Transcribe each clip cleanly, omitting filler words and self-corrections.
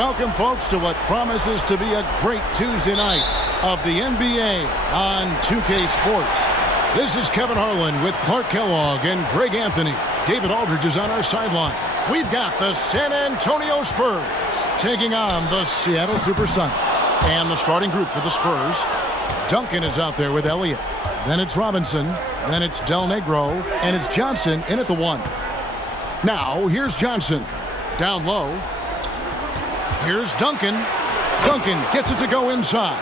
Welcome, folks, to what promises to be a great Tuesday night of the NBA on 2K Sports. This is Kevin Harlan with Clark Kellogg and Greg Anthony. David Aldridge is on our sideline. We've got the San Antonio Spurs taking on the Seattle Supersonics. And the starting group for the Spurs, Duncan is out there with Elliott. Then it's Robinson. Then it's Del Negro. And it's Johnson in at the 1. Now, here's Johnson. Down low. Here's Duncan. Duncan gets it to go inside.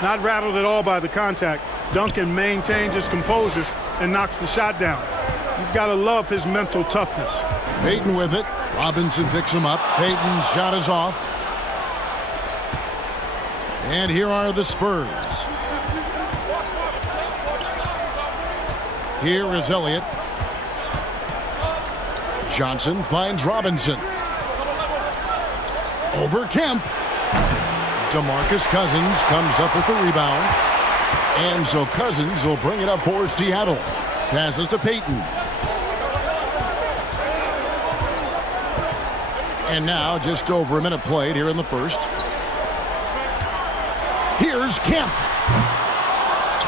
Not rattled at all by the contact. Duncan maintains his composure and knocks the shot down. You've got to love his mental toughness. Payton with it. Robinson picks him up. Payton's shot is off. And here are the Spurs. Here is Elliott. Johnson finds Robinson. Over Kemp. DeMarcus Cousins comes up with the rebound. And so Cousins will bring it up for Seattle. Passes to Payton. And now just over a minute played here in the first. Here's Kemp.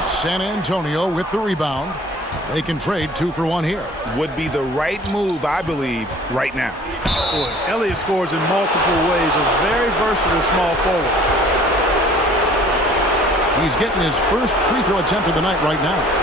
San Antonio with the rebound. They can trade 2 for 1 here. Would be the right move, I believe, right now. Boy, Elliott scores in multiple ways. A very versatile small forward. He's getting his first free throw attempt of the night right now.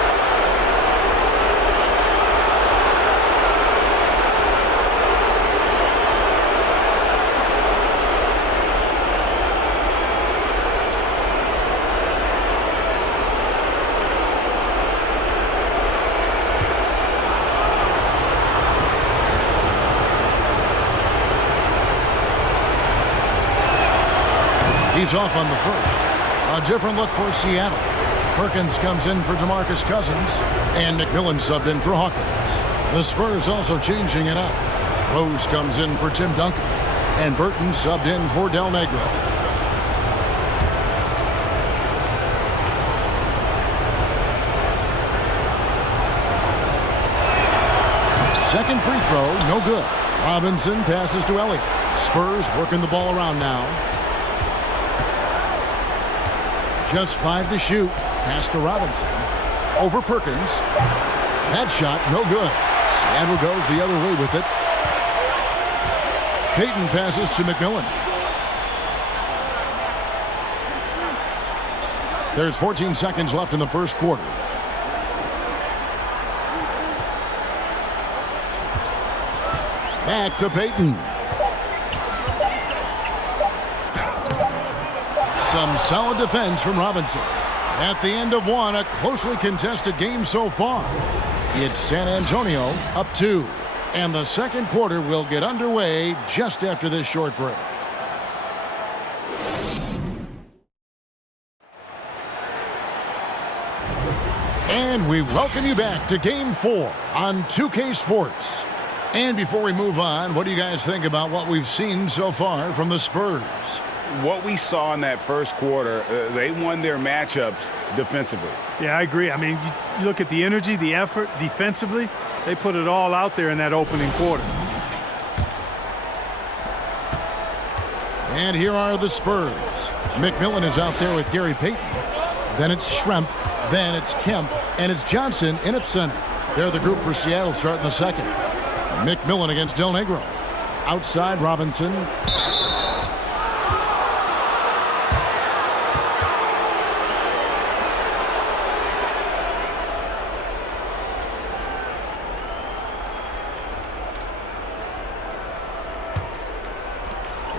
He's off on the first. A different look for Seattle. Perkins comes in for DeMarcus Cousins, and McMillan subbed in for Hawkins. The Spurs also changing it up. Rose comes in for Tim Duncan, and Burton subbed in for Del Negro. Second free throw, no good. Robinson passes to Elliott. Spurs working the ball around now. Just 5 to shoot. Pass to Robinson. Over Perkins. That shot, no good. Seattle goes the other way with it. Payton passes to McMillan. There's 14 seconds left in the first quarter. Back to Payton. Some solid defense from Robinson. At the end of 1, a closely contested game so far. It's San Antonio up 2. And the second quarter will get underway just after this short break. And we welcome you back to Game 4 on 2K Sports. And before we move on, what do you guys think about what we've seen so far from the Spurs? What we saw in that first quarter, they won their matchups defensively. Yeah, I agree. I mean, you look at the energy, the effort, defensively, they put it all out there in that opening quarter. And here are the Spurs. McMillan is out there with Gary Payton. Then it's Schrempf. Then it's Kemp. And it's Johnson in at center. They're the group for Seattle starting the second. McMillan against Del Negro. Outside Robinson.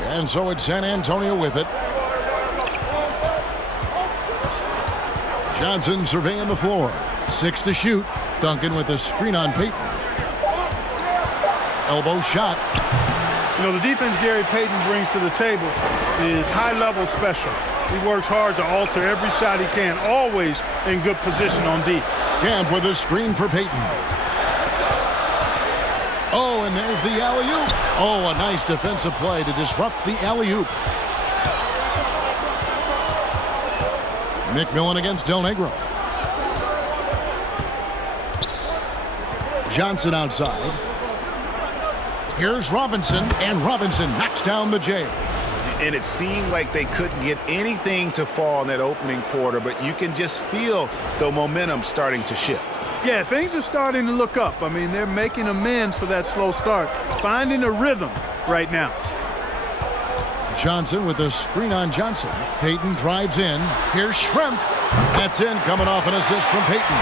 And so it's San Antonio with it. Johnson surveying the floor. 6 to shoot. Duncan with a screen on Payton. Elbow shot. You know, the defense Gary Payton brings to the table is high-level special. He works hard to alter every shot he can, always in good position on D. Kemp with a screen for Payton. Oh, and there's the alley-oop. Oh, a nice defensive play to disrupt the alley-oop. McMillan against Del Negro. Johnson outside. Here's Robinson, and Robinson knocks down the J. And it seemed like they couldn't get anything to fall in that opening quarter, but you can just feel the momentum starting to shift. Yeah, things are starting to look up. I mean, they're making amends for that slow start, finding a rhythm right now. Johnson with a screen on Johnson. Payton drives in. Here's Schrempf. That's in, coming off an assist from Payton.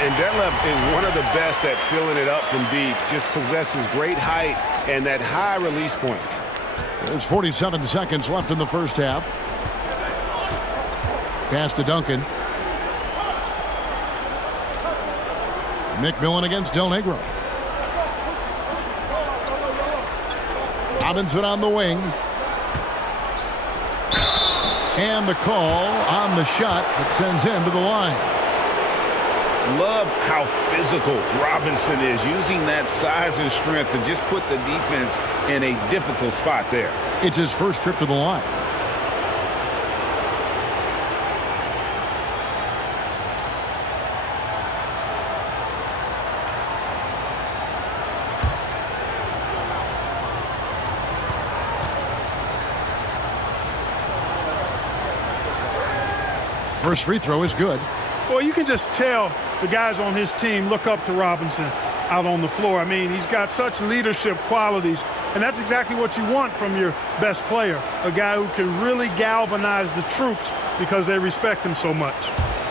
And Detlef is one of the best at filling it up from deep. Just possesses great height and that high release point. There's 47 seconds left in the first half. Pass to Duncan. McMillan against Del Negro. Robinson on the wing. And the call on the shot that sends him to the line. Love how physical Robinson is, using that size and strength to just put the defense in a difficult spot there. It's his first trip to the line. First free throw is good. Well, you can just tell the guys on his team look up to Robinson out on the floor. I mean, he's got such leadership qualities, and that's exactly what you want from your best player, a guy who can really galvanize the troops because they respect him so much.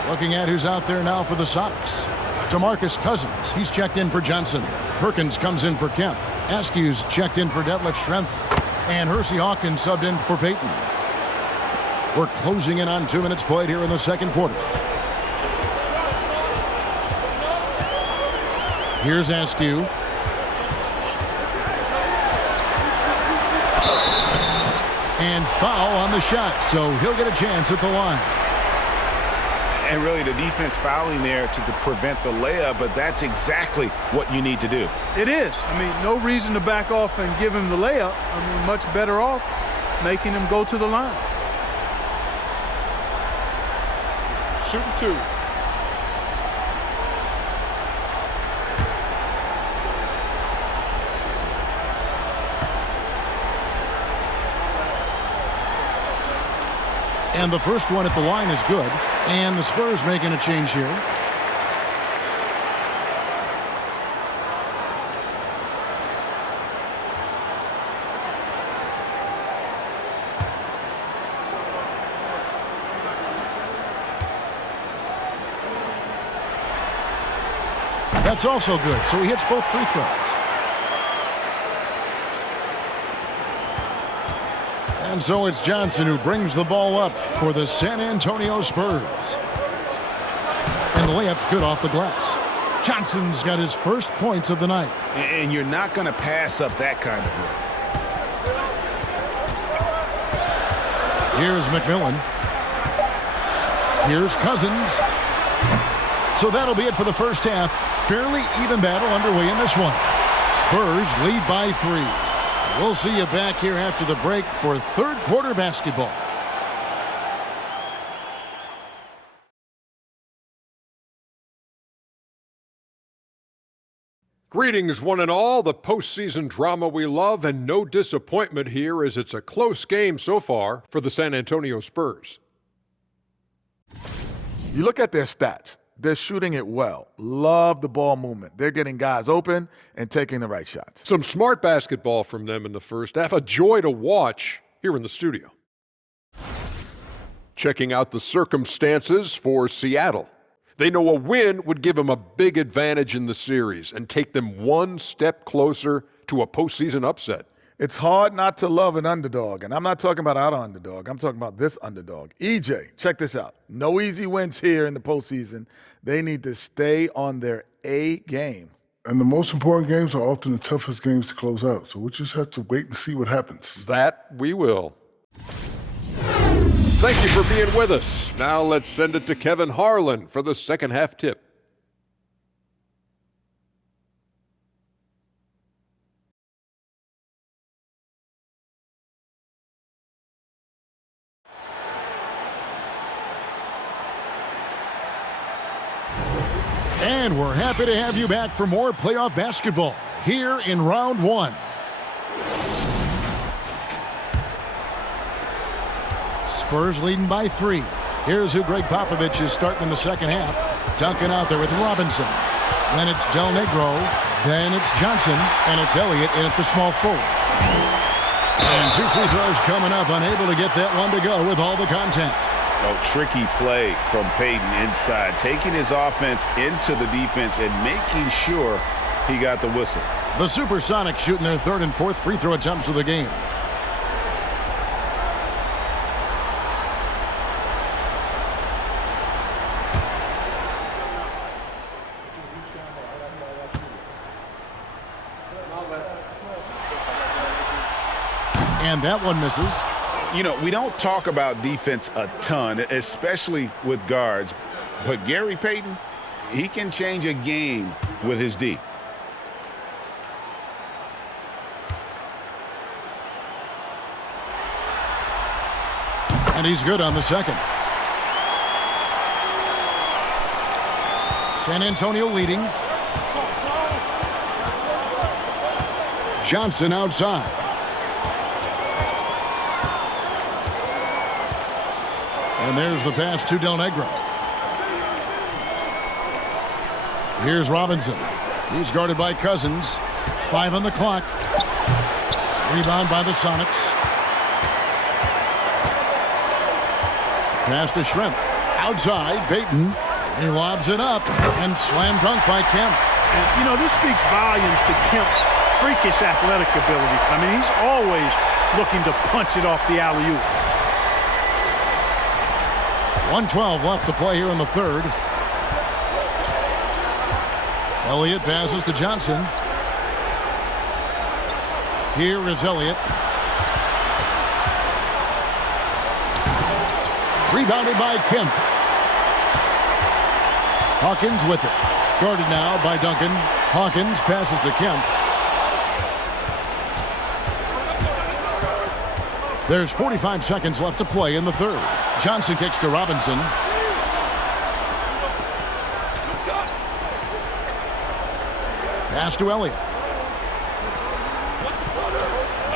Looking at who's out there now for the Sonics. DeMarcus Cousins, he's checked in for Johnson. Perkins comes in for Kemp. Askew's checked in for Detlef Schrempf. And Hersey Hawkins subbed in for Payton. We're closing in on 2 minutes played here in the second quarter. Here's Askew. And foul on the shot, so he'll get a chance at the line. And really the defense fouling there to prevent the layup, but that's exactly what you need to do. It is. I mean, no reason to back off and give him the layup. I mean, much better off making him go to the line. Shooting 2. And the first one at the line is good. And the Spurs making a change here. That's also good, so he hits both free throws. And so it's Johnson who brings the ball up for the San Antonio Spurs. And the layup's good off the glass. Johnson's got his first points of the night. And you're not going to pass up that kind of look. Here's McMillan. Here's Cousins. So that'll be it for the first half. Fairly even battle underway in this one. Spurs lead by 3. We'll see you back here after the break for third quarter basketball. Greetings, one and all. The postseason drama we love, and no disappointment here as it's a close game so far for the San Antonio Spurs. You look at their stats. They're shooting it well. Love the ball movement. They're getting guys open and taking the right shots. Some smart basketball from them in the first half. A joy to watch here in the studio. Checking out the circumstances for Seattle. They know a win would give them a big advantage in the series and take them one step closer to a postseason upset. It's hard not to love an underdog, and I'm not talking about our underdog. I'm talking about this underdog. EJ, check this out. No easy wins here in the postseason. They need to stay on their A game. And the most important games are often the toughest games to close out, so we just have to wait and see what happens. That we will. Thank you for being with us. Now let's send it to Kevin Harlan for the second half tip. And we're happy to have you back for more playoff basketball here in round 1. Spurs leading by 3. Here's who Greg Popovich is starting in the second half. Duncan out there with Robinson. Then it's Del Negro. Then it's Johnson. And it's Elliott in at the small forward. And 2 free throws coming up. Unable to get that one to go with all the contact. Oh, tricky play from Payton inside. Taking his offense into the defense and making sure he got the whistle. The Supersonic shooting their 3rd and 4th free throw attempts of the game. And that one misses. You know, we don't talk about defense a ton, especially with guards. But Gary Payton, he can change a game with his D. And he's good on the second. San Antonio leading. Johnson outside. And there's the pass to Del Negro. Here's Robinson. He's guarded by Cousins. 5 on the clock. Rebound by the Sonics. Pass to Shrimp. Outside, Payton. He lobs it up and slam dunk by Kemp. And, you know, this speaks volumes to Kemp's freakish athletic ability. I mean, he's always looking to punch it off the alley-oop. 1:12 left to play here in the 3rd. Elliott passes to Johnson. Here is Elliott. Rebounded by Kemp. Hawkins with it. Guarded now by Duncan. Hawkins passes to Kemp. There's 45 seconds left to play in the 3rd. Johnson kicks to Robinson. Pass to Elliott.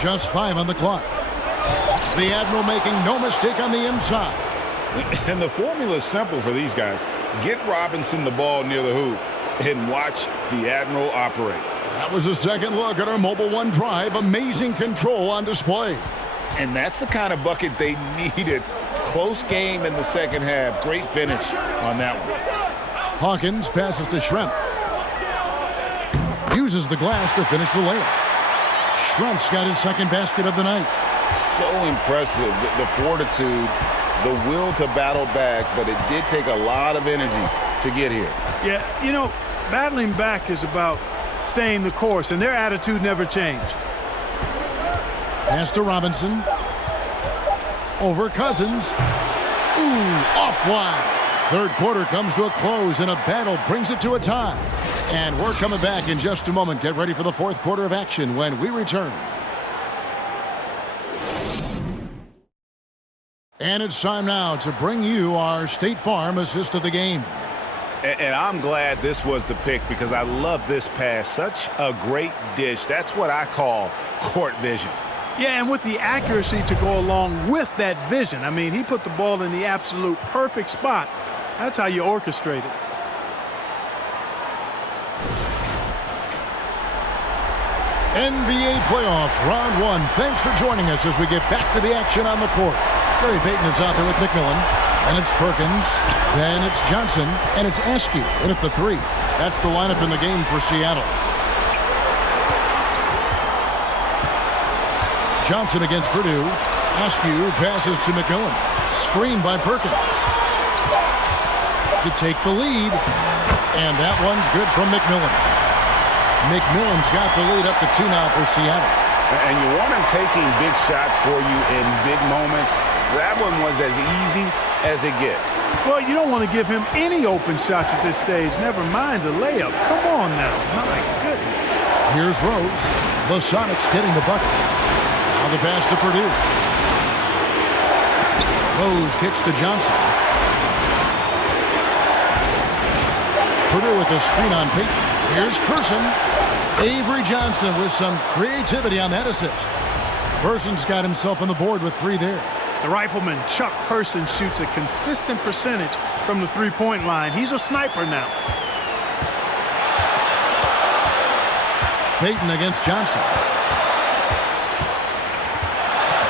Just 5 on the clock. The Admiral making no mistake on the inside. And the formula is simple for these guys. Get Robinson the ball near the hoop and watch the Admiral operate. That was a second look at our Mobile One drive. Amazing control on display. And that's the kind of bucket they needed. Close game in the second half. Great finish on that one. Hawkins passes to Shrimp. Uses the glass to finish the layup. Shrimp's got his second basket of the night. So impressive. The fortitude, the will to battle back, but it did take a lot of energy to get here. Yeah, you know, battling back is about staying the course, and their attitude never changed. Pass to Robinson. Over Cousins. Ooh, offline. 3rd quarter comes to a close, and a battle brings it to a tie. And we're coming back in just a moment. Get ready for the 4th quarter of action when we return. And it's time now to bring you our State Farm assist of the game. And I'm glad this was the pick because I love this pass. Such a great dish. That's what I call court vision. Yeah, and with the accuracy to go along with that vision. I mean, he put the ball in the absolute perfect spot. That's how you orchestrate it. NBA playoff round 1. Thanks for joining us as we get back to the action on the court. Gary Payton is out there with McMillan. Then it's Perkins. Then it's Johnson. And it's Askew in at the 3. That's the lineup in the game for Seattle. Johnson against Purdue. Askew passes to McMillan. Screen by Perkins. To take the lead. And that one's good from McMillan. McMillan's got the lead up to 2 now for Seattle. And you want him taking big shots for you in big moments. That one was as easy as it gets. Well, you don't want to give him any open shots at this stage. Never mind the layup. Come on now. My goodness. Here's Rose. The Sonics getting the bucket. Now the pass to Purdue. Rose kicks to Johnson. Purdue with a screen on Payton. Here's Person. Avery Johnson with some creativity on that assist. Person's got himself on the board with 3 there. The rifleman, Chuck Person, shoots a consistent percentage from the three-point line. He's a sniper now. Payton against Johnson.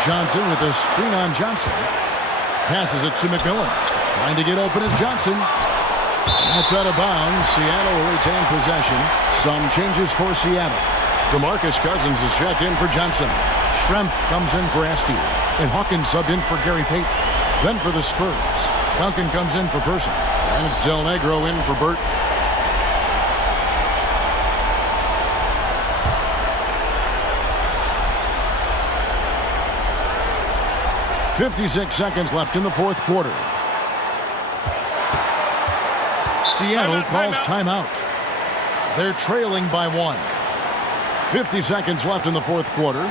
Johnson with a screen on Johnson. Passes it to McMillan. Trying to get open is Johnson. That's out of bounds. Seattle will retain possession. Some changes for Seattle. DeMarcus Cousins is checked in for Johnson. Schrempf comes in for Askew. And Hawkins subbed in for Gary Payton. Then for the Spurs, Duncan comes in for Person. And it's Del Negro in for Burt. .56 seconds left in the fourth quarter. Seattle calls timeout. They're trailing by 1. 50 seconds left in the fourth quarter.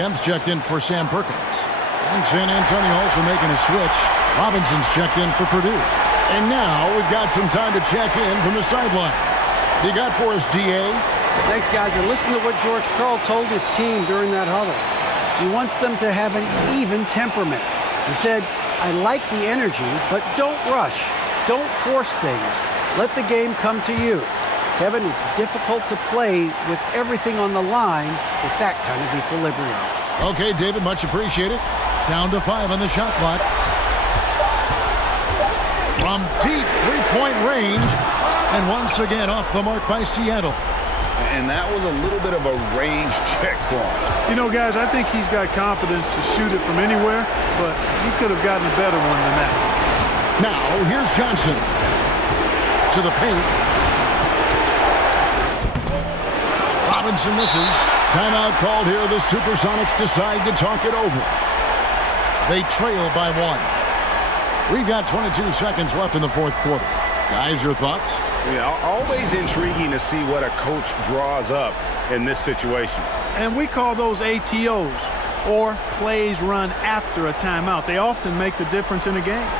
Kemp's checked in for Sam Perkins. And San Antonio also making a switch. Robinson's checked in for Purdue. And now we've got some time to check in from the sidelines. You got for us, D.A.? Thanks, guys. And listen to what George Karl told his team during that huddle. He wants them to have an even temperament. He said, I like the energy, but don't rush. Don't force things. Let the game come to you. Kevin, it's difficult to play with everything on the line with that kind of equilibrium. Okay, David, much appreciated. Down to 5 on the shot clock. From deep three-point range. And once again off the mark by Seattle. And that was a little bit of a range check for him. You know, guys, I think he's got confidence to shoot it from anywhere, but he could have gotten a better one than that. Now, here's Johnson. To the paint. Robinson misses. Timeout called here. The Supersonics decide to talk it over. They trail by 1. We've got 22 seconds left in the fourth quarter. Guys, your thoughts? Yeah, always intriguing to see what a coach draws up in this situation. And we call those ATOs, or plays run after a timeout. They often make the difference in a game.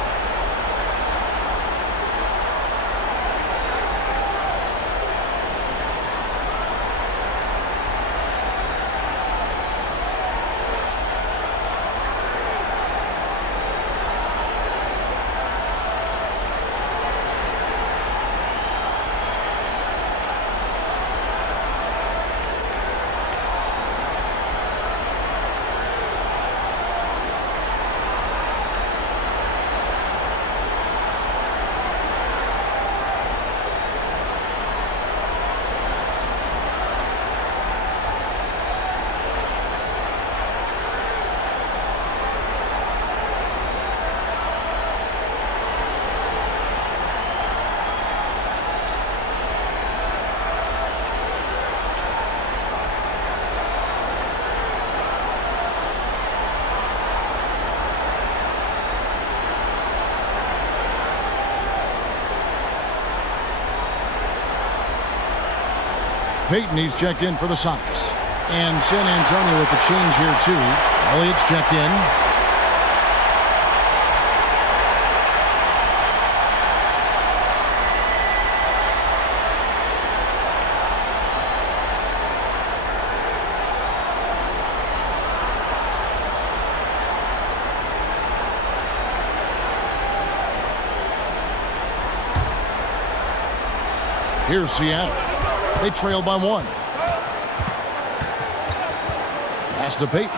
Payton, he's checked in for the Sonics. And San Antonio with the change here, too. Elliott's checked in. Here's Seattle. They trail by 1. Pass to Payton.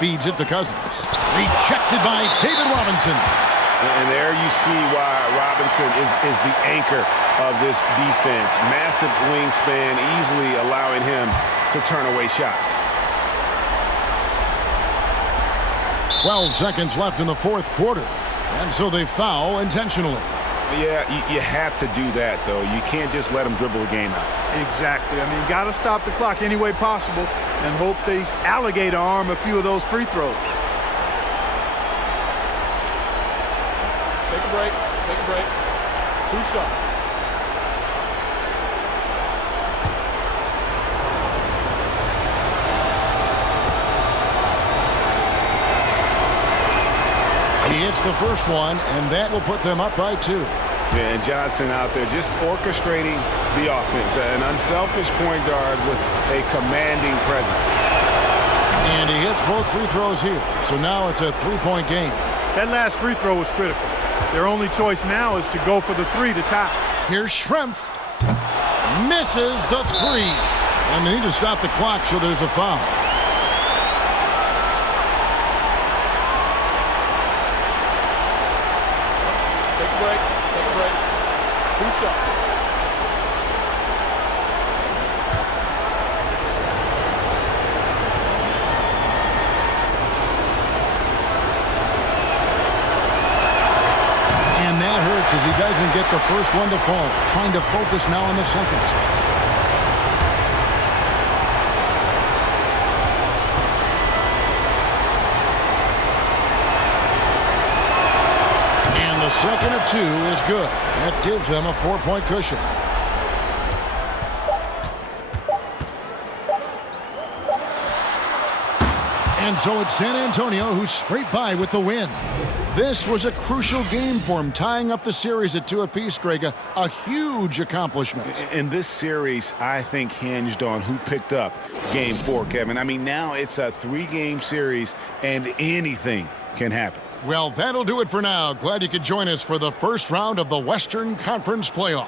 Feeds it to Cousins. Rejected by David Robinson. And there you see why Robinson is the anchor of this defense. Massive wingspan, easily allowing him to turn away shots. 12 seconds left in the fourth quarter. And so they foul intentionally. Yeah, you have to do that, though. You can't just let them dribble the game out. Exactly. I mean, got to stop the clock any way possible and hope they alligator arm a few of those free throws. Take a break. Take a break. 2 shots. He hits the first one, and that will put them up by 2. Yeah, and Johnson out there just orchestrating the offense. An unselfish point guard with a commanding presence. And he hits both free throws here. So now it's a 3-point game. That last free throw was critical. Their only choice now is to go for the 3 to tie. Here's Schrempf. Misses the 3. And they need to stop the clock, so there's a foul. Take a break. Take a break. 2 shots. And that hurts as he doesn't get the first one to fall. Trying to focus now on the second. The second of 2 is good. That gives them a 4-point cushion. And so it's San Antonio who scraped by with the win. This was a crucial game for him, tying up the series at 2 apiece, Greg. A huge accomplishment. And this series, I think, hinged on who picked up Game 4, Kevin. I mean, now it's a 3-game series, and anything can happen. Well, that'll do it for now. Glad you could join us for the first round of the Western Conference Playoffs.